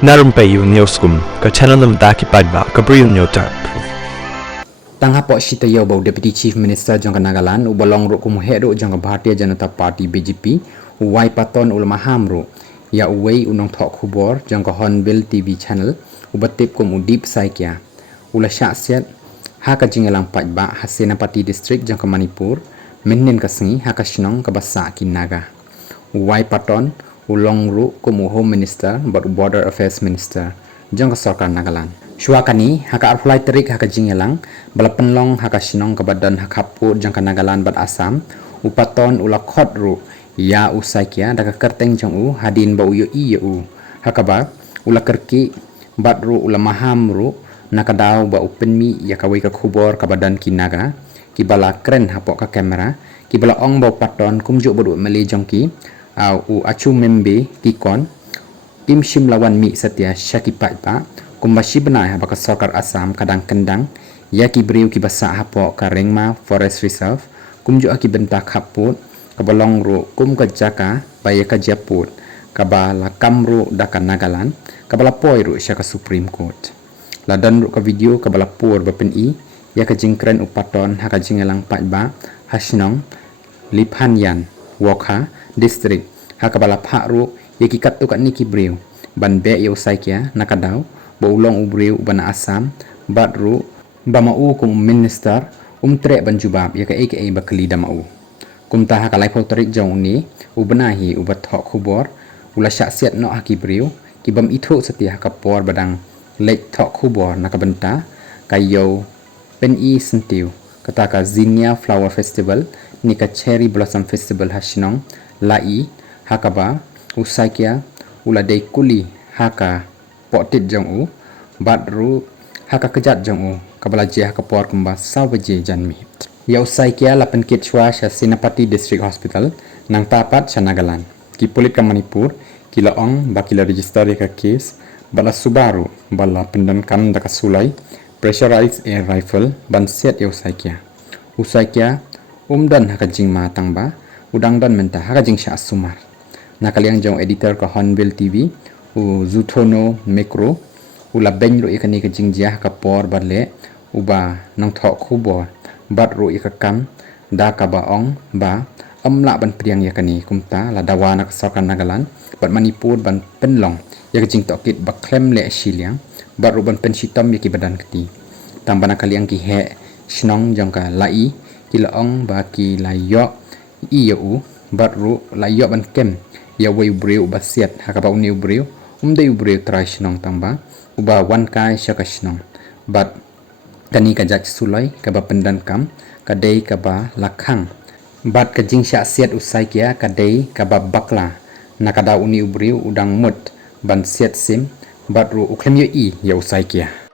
Narumpayu Neoskum, ka channel nam daki padba, ka briu nyotar. Tanghapo Shitayo Bau Deputy Chief Minister jangka Nagaland ubalong ro kumuhedo jangka Bharatiya Janata Party BJP uwai paton ulmaham ro ya uwei unong thok khubor jangka Hornbill TV channel ubatip kum udip saikya ula syaksiat haka jingalang pajba Hasenapati District jangka Manipur minin kasngi haka shnong kabasa kinaga uwai paton ulong ro kum Home Minister but Border Affairs Minister jangka Sarkar Nagaland Shuakani haka arflai terik haka jingelang balapenlong haka sinong kebadan haka put jangka Nagaland bat Assam upaton ula khot ru ya usaikia daka kerteng jang u hadin ba uyo i u haka ba ula kerki bat ru ula maham ru nakadaw ba upenmi ya kawai ka khubor kebadan kinaga kibala kren hapok ka kamera kibala ong ba paton kumjuk bodu mele jongki u acu membe kikon tim shimlawan mi setia syakipat pa kumbashi benai haba ka Sarkar Assam kadang kendang ya ki briu ki basa hapo ka Rengma Forest Reserve kumju aki bentak haput ka balong ru kum ka jaka baya ka japut ka bala kamru daka Nagaland ka bala poi ru sya ka Supreme Court ladan ru ka video ka bala pur bapen i ya ka jingkren upaton haka jingelang patba hasnong Liphanyan Wokha District haka bala phak ru ya ki kat tu kat niki briu ban be yo saikia nakadaw Baulong ubriu bana Assam badru bamau kum minister tre banjubab ya ka aka bakli damau kum ta ka laipol tarik jong ni ubanahi ubat thok khubor ula syaksiat no akibriu ki bam itho setia ka por badang lek thok khubor nakabenta kayo pen i sentiu kata ka Zinia Flower Festival ni ka Cherry Blossom Festival hasnong lai hakaba usaikia ula dei kuli haka potit jong u badru haka kejat jong u kabala je haka por kumba sawaje janmi ya usai kia lapen kitchwa sha Senapati District Hospital nang tapat sha Nagaland ki polit ka Manipur kila ong bakila register ka case bala Subaru bala pendan kam daka sulai pressurized air rifle ban set ya usai kia umdan haka jingma tangba udang dan menta haka jing sha sumar nakaliang jong editor ka Hornbill TV u Zutono Micro ula benro ikani ka jingjah ka por barle uba nang thok khubor batro ikakam da ka baong ba amla ban priang yakani kumta la dawana ka Sarkar Nagaland bat Manipur ban penlong yak jing tokit ba klem le shiliang batro ban pensitam yaki badan keti tambana kaliang ki he snong jangka lai kilaong ba ki layo iu batro layo ban kem ya way breu basiat hakaba uni breu umday breu trashnong tamba uba wan kai syakashnong bat kani ka jak sulai ka ba pendan kam kadai ka ba lakhang bat ka jing sya siat usai kia kadai ka ba bakla nakada uni breu udang mut ban siat sim bat ru uklem yo i ya usai kia